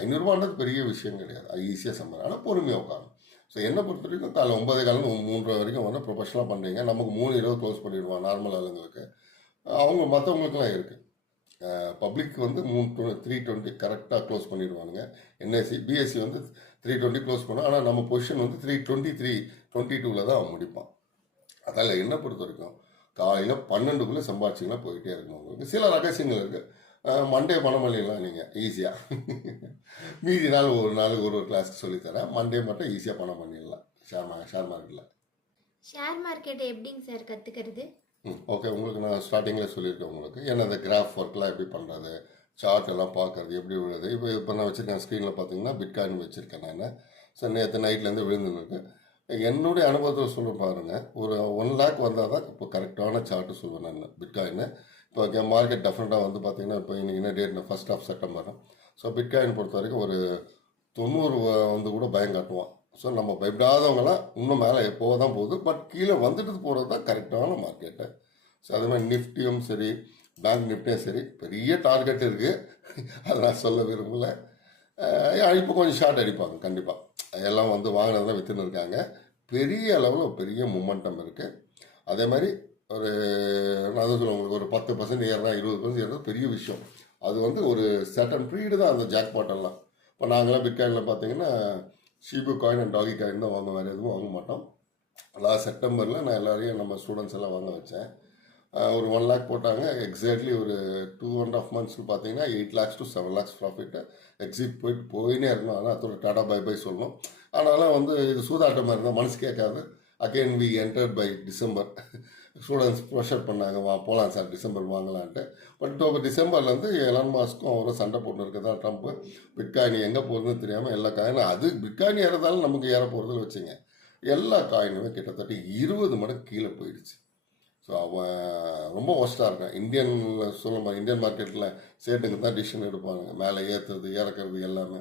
₹500 பெரிய விஷயம் கிடையாது. அது ஈஸியாக சம்பாதிக்கும். ஆனால் பொறுமையாக உட்காரும். ஸோ என்னை பொறுத்த வரைக்கும் காலை 9:15 3:00 வரைக்கும் வந்து ப்ரொஃபஷனலாக பண்ணுறீங்க. நமக்கு 3:20 க்ளோஸ் பண்ணிடுவான் நார்மல் ஆளுங்களுக்கு. அவங்க மற்றவங்களுக்குலாம் இருக்குது. பப்ளிக் வந்து 3:20 கரெக்டாக க்ளோஸ் பண்ணிடுவானுங்க. என்எஸ்சி பிஎஸ்சி வந்து 3:20 க்ளோஸ் பண்ணும். ஆனால் நம்ம பொசிஷன் வந்து 3:23 தான் அவன் முடிப்பான். அதால் என்னை பொறுத்த வரைக்கும் காலையில் 12க்குள்ளே சம்பாதிச்சிங்கன்னா போயிட்டே இருக்கணும். உங்களுக்கு சில ரகசியங்கள் இருக்குது. மண்டே பணம் பண்ணிடலாம் நீங்கள் ஈஸியாக. மீதி நாள் ஒரு கிளாஸ்க்கு சொல்லித்தரேன். மண்டே மட்டும் ஈஸியாக பணம் பண்ணிடலாம் ஷேர் மார்க்கெட்டில். ஷேர் மார்க்கெட்டை எப்படிங்க சார் கற்றுக்கிறது? ஓகே, உங்களுக்கு நான் ஸ்டார்டிங்கில் சொல்லியிருக்கேன் உங்களுக்கு. ஏன்னா இந்த கிராஃப் ஒர்க்லாம் எப்படி பண்ணுறது, சார்ட் எல்லாம் பார்க்குறது எப்படி விழுது. இப்போ நான் வச்சுருக்கேன் ஸ்க்ரீனில் பார்த்தீங்கன்னா பிட்காயின் வச்சுருக்கேன் நான். ஸோ நேற்று நைட்லேருந்து விழுந்துன்னு இருக்கு. என்னுடைய அனுபவத்தில் சொல்ல பாருங்க, ஒரு 1 லேக் வந்தால் தான் இப்போ கரெக்டான சார்ட்டு சொல்லுவேன் நான் பிட்காயின்னு. இப்போ மார்க்கெட் டெஃபினட்டாக வந்து பார்த்தீங்கன்னா, இப்போ இன்னைக்கு என்ன date, 1st of September. So bitcoin பொறுத்த வரைக்கும் ஒரு 90 வந்து கூட பயம் காட்டுவான். ஸோ நம்ம பயப்படாதவங்களாம் இன்னும் மேலே எப்போ தான் போகுது, பட் கீழே வந்துட்டு போகிறது தான் கரெக்டான மார்க்கெட்டு. ஸோ அது மாதிரி நிஃப்டியும் சரி, பேங்க் நிஃப்டியும் சரி, பெரிய டார்கெட் இருக்குது. அதை நான் சொல்ல விரும்பல. இப்போ கொஞ்சம் ஷார்ட் அடிப்பாங்க கண்டிப்பாக. எல்லாம் வந்து வாங்கினதெல்லாம் விற்றுன்னு இருக்காங்க. பெரிய அளவில் பெரிய மொமெண்டம் இருக்குது. அதே மாதிரி ஒரு நான் தான் சொல்லுவேன், உங்களுக்கு ஒரு 10% ஏறனா 20% ஏறது பெரிய விஷயம். அது வந்து ஒரு சர்டன் பீரியடு தான் அந்த ஜாக்பாட் எல்லாம். இப்போ நாங்களாம் பிட்காயினில் பார்த்தீங்கன்னா ஷீபு காயின் அண்ட் டாகி காயின் தான் வாங்க, வேறு எதுவும் வாங்க மாட்டோம். லாஸ்ட் செப்டம்பரில் நான் எல்லாரையும் நம்ம ஸ்டூடெண்ட்ஸ் எல்லாம் வாங்க வச்சேன். ஒரு 1 லேக் போட்டாங்க. எக்ஸாக்ட்லி ஒரு 2.5 months பார்த்தீங்கன்னா 8 lakhs to 7 lakhs profit exit போயினே இருக்கணும். ஆனால் அதோட டாடா பை பை சொல்லணும். அதனால் வந்து இது சூதாட்டம் மாதிரி இருந்தால் மனசு கேட்காது. Again we enter by December. Students pressure பண்ணாங்க, போகலாம் சார் டிசம்பர் வாங்கலான்ட்டு. பட் இப்போ டிசம்பர்லேருந்து எலான் மாஸ்க்கும் அவரும் சண்டை போட்டு இருக்கதா ட்ரம்ப்பு. பிட்காயின் எங்கே போகிறதுன்னு தெரியாமல் எல்லா காயினும், அது பிட்காயின் ஏறதாலும் நமக்கு ஏற போகிறதுன்னு வச்சுங்க. எல்லா காயினுமே கிட்டத்தட்ட 20 மடங்கு கீழே போயிடுச்சு. ஸோ அவன் ரொம்ப ஒஸ்ட்டாக இருக்கான். இந்தியன் மார்க்கெட்டில் சேட்டுங்க தான் டிசிஷன் எடுப்பாங்க, மேலே ஏற்றுறது இறக்குறது எல்லாமே.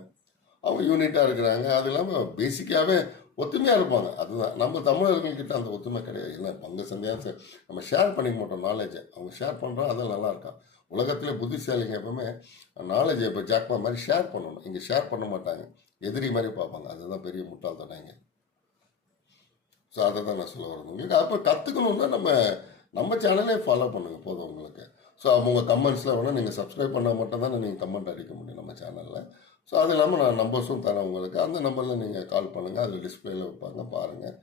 அவங்க யூனிட்டாக இருக்கிறாங்க. அது இல்லாமல் பேசிக்காகவே ஒத்துமையாக இருப்பாங்க. அதுதான் நம்ம தமிழர்கள்கிட்ட அந்த ஒத்துமை கிடையாது. என்ன பங்கு சந்தையாக நம்ம ஷேர் பண்ணிக்க மாட்டோம் நாலேஜை. அவங்க ஷேர் பண்ணுறோம், அதெல்லாம் நல்லா இருக்கான். உலகத்திலே புத்திசாலிங்க எப்பவுமே நாலேஜை இப்போ ஜாக்பா மாதிரி ஷேர் பண்ணணும். இங்கே ஷேர் பண்ண மாட்டாங்க, எதிரி மாதிரி பார்ப்பாங்க. அதுதான் பெரிய முட்டாள்தானே இங்கே. ஸோ அதை தான் நான் சொல்ல வரேன் உங்களுக்கு. அப்போ கற்றுக்கணுன்னா நம்ம சேனலே ஃபாலோ பண்ணுங்கள் போதும் உங்களுக்கு. ஸோ அவங்க கமெண்ட்ஸில் வேணால் நீங்கள் சப்ஸ்கிரைப் பண்ணால் மட்டும் தான் நீங்கள் கமெண்ட் அடிக்க முடியும் நம்ம சேனலில். ஸோ அது இல்லாமல் நான் நம்பர்ஸும் தரேன் உங்களுக்கு. அந்த நம்பரில் நீங்கள் கால் பண்ணுங்கள், அதில் டிஸ்பிளேயில் வைப்பாங்க பாருங்கள்.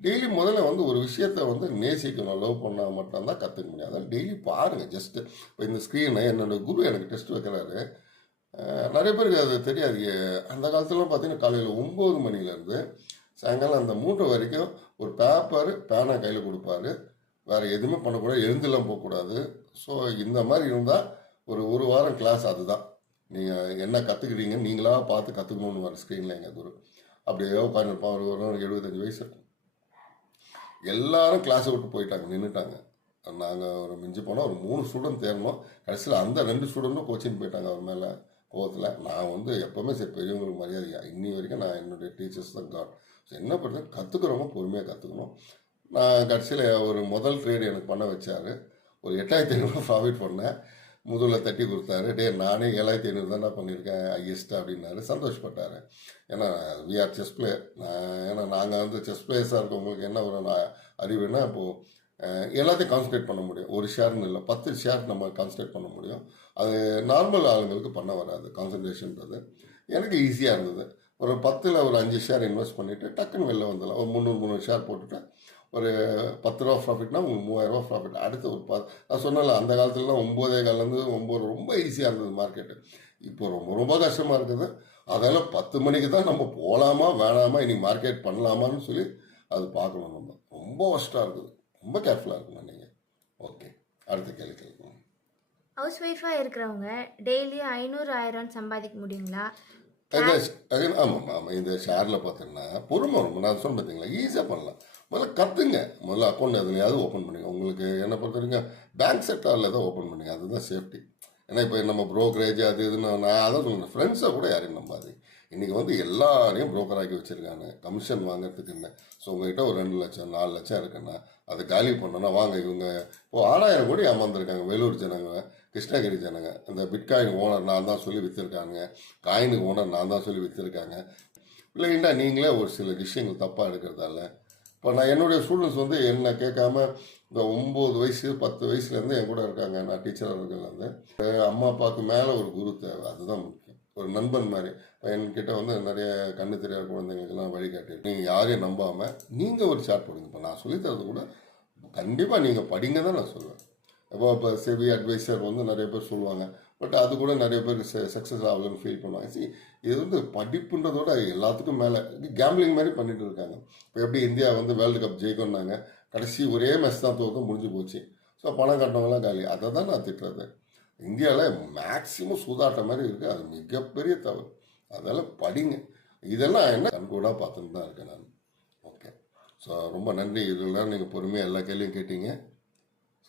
டெய்லி முதல்ல வந்து ஒரு விஷயத்தை வந்து நேசிக்கணும், லவ் பண்ணால் மட்டும்தான் கற்றுக்க முடியும். அதாவது டெய்லி பாருங்கள். ஜஸ்ட்டு இப்போ இந்த ஸ்க்ரீனை என்னோட குரு எனக்கு டெஸ்ட் வைக்கிறாரு. நிறைய பேருக்கு அது தெரியாது. அந்த காலத்துலாம் பார்த்தீங்கன்னா காலையில் 9 மணிலேருந்து சாயங்காலம் அந்த 3 வரைக்கும் ஒரு பேப்பர் பேனை கையில் கொடுப்பாரு. வேறு எதுவுமே பண்ணக்கூடாது, எழுந்துலாம் போகக்கூடாது. ஸோ இந்த மாதிரி இருந்தால் ஒரு வாரம் கிளாஸ் அதுதான். நீங்கள் என்ன கற்றுக்கிட்டீங்கன்னு நீங்களாக பார்த்து கற்றுக்கணுன்னு வர ஸ்க்ரீனில் எங்கள் குரு அப்படியே உட்காந்துருப்பான். ஒரு 75 வயசு இருக்கும். எல்லாரும் கிளாஸை விட்டு போயிட்டாங்க, நின்றுட்டாங்க. நாங்கள் ஒரு மிஞ்சி போனால் ஒரு 3 ஸ்டூடெண்ட் தேரணும். கடைசியில் அந்த 2 ஸ்டூடெண்ட்டும் கோச்சிங் போயிட்டாங்க அவர் மேலே கோவத்தில். நான் வந்து எப்போவுமே சரி பெரியவங்களுக்கு மரியாதை, இன்னி வரைக்கும் நான் என்னுடைய டீச்சர்ஸ் தான் காட். ஸோ என்ன பண்ணுறது, கற்றுக்கிறவங்க பொறுமையாக கற்றுக்கணும். நான் கடைசியில் ஒரு முதல் ட்ரேடு எனக்கு பண்ண வச்சார். ஒரு 8500 ப்ராஃபிட் பண்ணேன். முதல்ல தட்டி கொடுத்தாரு. நானே 7500 தானே பண்ணியிருக்கேன் ஹையஸ்ட்டாக அப்படின்னாரு. சந்தோஷப்பட்டார். ஏன்னா வி ஆர் செஸ் பிளேயர். ஏன்னா நாங்கள் வந்து செஸ் பிளேயர்ஸாக இருக்கவங்களுக்கு என்ன ஒரு அறிவுனா, இப்போது எல்லாத்தையும் கான்சன்ட்ரேட் பண்ண முடியும். ஒரு ஷேர்னு இல்லை, 10 ஷேர் நம்ம கான்சன்ட்ரேட் பண்ண முடியும். அது நார்மல் ஆளுங்களுக்கு பண்ண வராது கான்சன்ட்ரேஷன்றது. எனக்கு ஈஸியாக இருந்தது. ஒரு 10ல் ஒரு 5 ஷேர் இன்வெஸ்ட் பண்ணிவிட்டு டக்குன்னு வெளில வந்துடலாம். ஒரு 300 ஷேர் போட்டுட்டு ஒரு 10 ரூபா ப்ராஃபிட்னா உங்களுக்கு 3000 ரூபா ப்ராஃபிட். அடுத்து ஒரு நான் சொன்னல அந்த காலத்துலலாம் 9:15 9 ரொம்ப ஈஸியாக இருந்தது மார்க்கெட்டு. இப்போ ரொம்ப ரொம்ப கஷ்டமாக இருக்குது. அதெல்லாம் 10 மணிக்கு தான் நம்ம போகலாமா வேணாமா, இன்னைக்கு மார்க்கெட் பண்ணலாமான்னு சொல்லி அது பார்க்கணும். நம்ம ரொம்ப ஒஸ்ட்டாக இருக்குது. ரொம்ப கேர்ஃபுல்லாக இருக்கணும் நீங்கள். ஓகே, அடுத்த கேள்வி கேட்கணும். ஹவுஸ் ஒய்ஃபாக இருக்கிறவங்க டெய்லி 500 1000 சம்பாதிக்க முடியுங்களா? ஆமாம். இந்த ஷேரில் பார்த்தீங்கன்னா பொறுமை ரொம்ப, நான் சொன்ன பார்த்தீங்களா, ஈஸியாக பண்ணலாம். முதல்ல கற்றுங்க. முதல்ல அக்கௌண்ட் எதுலையாவது ஓப்பன் பண்ணுங்க. உங்களுக்கு என்ன பொறுத்த வரைக்கும் பேங்க் செக்டாரில் தான் ஓப்பன் பண்ணுங்க, அதுதான் சேஃப்டி. ஏன்னா இப்போ நம்ம ப்ரோக்கரேஜ் அது இதுன்னு நான் அதான் சொல்லுவேன். ஃப்ரெண்ட்ஸை கூட யாரையும் நம்பாது. இன்றைக்கி வந்து எல்லாரையும் ப்ரோக்கர் ஆக்கி வச்சுருக்காங்க கமிஷன் வாங்கிறதுக்கு. என்ன ஸோ உங்கள்கிட்ட ஒரு 2 லட்சம் 4 லட்சம் இருக்குன்னா அதை காலி பண்ணோன்னா வாங்க. இவங்க இப்போது 6000 கோடி ஏமாந்துருக்காங்க. வேலூர் ஜனங்க, கிருஷ்ணகிரி ஜனங்க. இந்த பிட்காயின் ஓனர் நான் தான் சொல்லி விற்றுருக்காங்க, காயினுக்கு ஓனர் நான் தான் சொல்லி விற்றுருக்காங்க. இல்லைன்னா நீங்களே ஒரு சில விஷயங்கள் தப்பாக எடுக்கிறதால இப்போ நான் என்னுடைய ஸ்டூடெண்ட்ஸ் வந்து என்ன கேட்காம இந்த 9 வயசு 10 வயசுலேருந்து என் கூட இருக்காங்க. நான் டீச்சராக இருக்கிறதுலேருந்து அம்மா அப்பாவுக்கு மேலே ஒரு குரு தேவை, அதுதான் முக்கியம். ஒரு நண்பன் மாதிரி. என்கிட்ட வந்து நிறைய கண்ணு தெரியாத குழந்தைங்களுக்கெல்லாம் வழிகாட்டி. நீங்கள் யாரையும் நம்பாமல் நீங்கள் ஒரு சார்ட் போடுங்க. இப்போ நான் சொல்லித்தரது கூட கண்டிப்பாக நீங்கள் படிங்க தான் நான் சொல்லுவேன். இப்போ செவி அட்வைசர் வந்து நிறைய பேர் சொல்லுவாங்க. பட் அது கூட நிறைய பேர் சக்ஸஸ் ஆகலன்னு ஃபீல் பண்ணுவாங்க. சரி, இது வந்து படிப்புன்றதோட எல்லாத்துக்கும் மேலே கேம்பிளிங் மாதிரி பண்ணிட்டு இருக்காங்க. இப்போ எப்படி இந்தியா வந்து வேர்ல்டு கப் ஜெயிக்கணுன்னாங்க, கடைசி ஒரே மேட்ச் தான் தோற்கும், முடிஞ்சு போச்சு. ஸோ பணம் கட்டினவங்களாம் காலி. அதை தான் நான் திட்டுறது. இந்தியாவில் மேக்சிமம் சூதாட்டம் மாதிரி இருக்குது. அது மிகப்பெரிய தவறு. அதனால் படிங்க. இதெல்லாம் என்ன கண்கூடாக பார்த்துட்டு தான் இருக்கேன் நான். ஓகே, ஸோ ரொம்ப நன்றி. இதெல்லாம் நீங்கள் பொறுமையாக எல்லா கேள்வியும் கேட்டீங்க.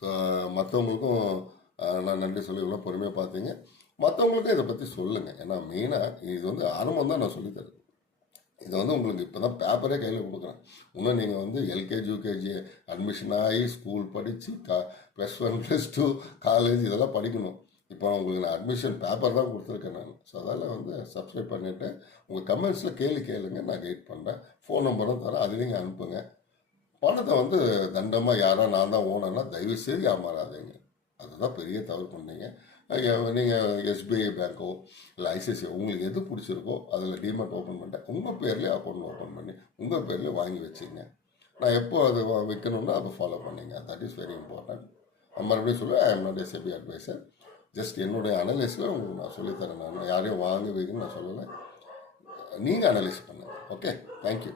ஸோ மற்றவங்களுக்கும் நான் நன்றி சொல்லி இவ்வளோ பொறுமையாக பார்த்தீங்க. மற்றவங்களுக்கும் இதை பற்றி சொல்லுங்கள். ஏன்னா மெயினாக இது வந்து ஆரம்பம் தான் நான் சொல்லித்தரேன். இதை வந்து உங்களுக்கு இப்போ தான் பேப்பரே கையில் கொடுக்குறேன். இன்னும் நீங்கள் வந்து எல்கேஜி யூகேஜி அட்மிஷன் ஆகி ஸ்கூல் படித்து +1 +2 காலேஜ் இதெல்லாம் படிக்கணும். இப்போ உங்களுக்கு நான் அட்மிஷன் பேப்பர் தான் கொடுத்துருக்கேன் நான். ஸோ அதனால் வந்து சப்ஸ்கிரைப் பண்ணிவிட்டு உங்கள் கமெண்ட்ஸில் கேளுங்க, நான் கைட் பண்ணுறேன். ஃபோன் நம்பரும் தரேன், அது நீங்கள் அனுப்புங்க. பணத்தை வந்து தண்டமாக யாரோ நான் தான் ஓனர்னா தயவு செய்து ஏமாறாதீங்க. அதுதான் பெரிய தவறு பண்ணீங்க. நீங்கள் எஸ்பிஐ பேங்க்கோ இல்லை ஐசிஐசிஐ உங்களுக்கு எது பிடிச்சிருக்கோ அதில் டிமெட் ஓப்பன் பண்ணிட்டேன். உங்கள் பேர்லேயே அக்கௌண்ட் ஓப்பன் பண்ணி உங்கள் பேர்லேயே வாங்கி வச்சுங்க. நான் எப்போ அது வைக்கணும்னா அதை ஃபாலோ பண்ணிங்க. That is very important. மறுபடியும் சொல்லுவேன், I am not a SEBI advisor. Just என்னுடைய அனலைஸில் உங்களுக்கு நான் சொல்லித்தரேன். நான் யாரையும் வாங்கி வைக்கணும்னு நான் சொல்லலை. நீங்கள் அனலைஸ் பண்ணுங்கள். Okay, thank you.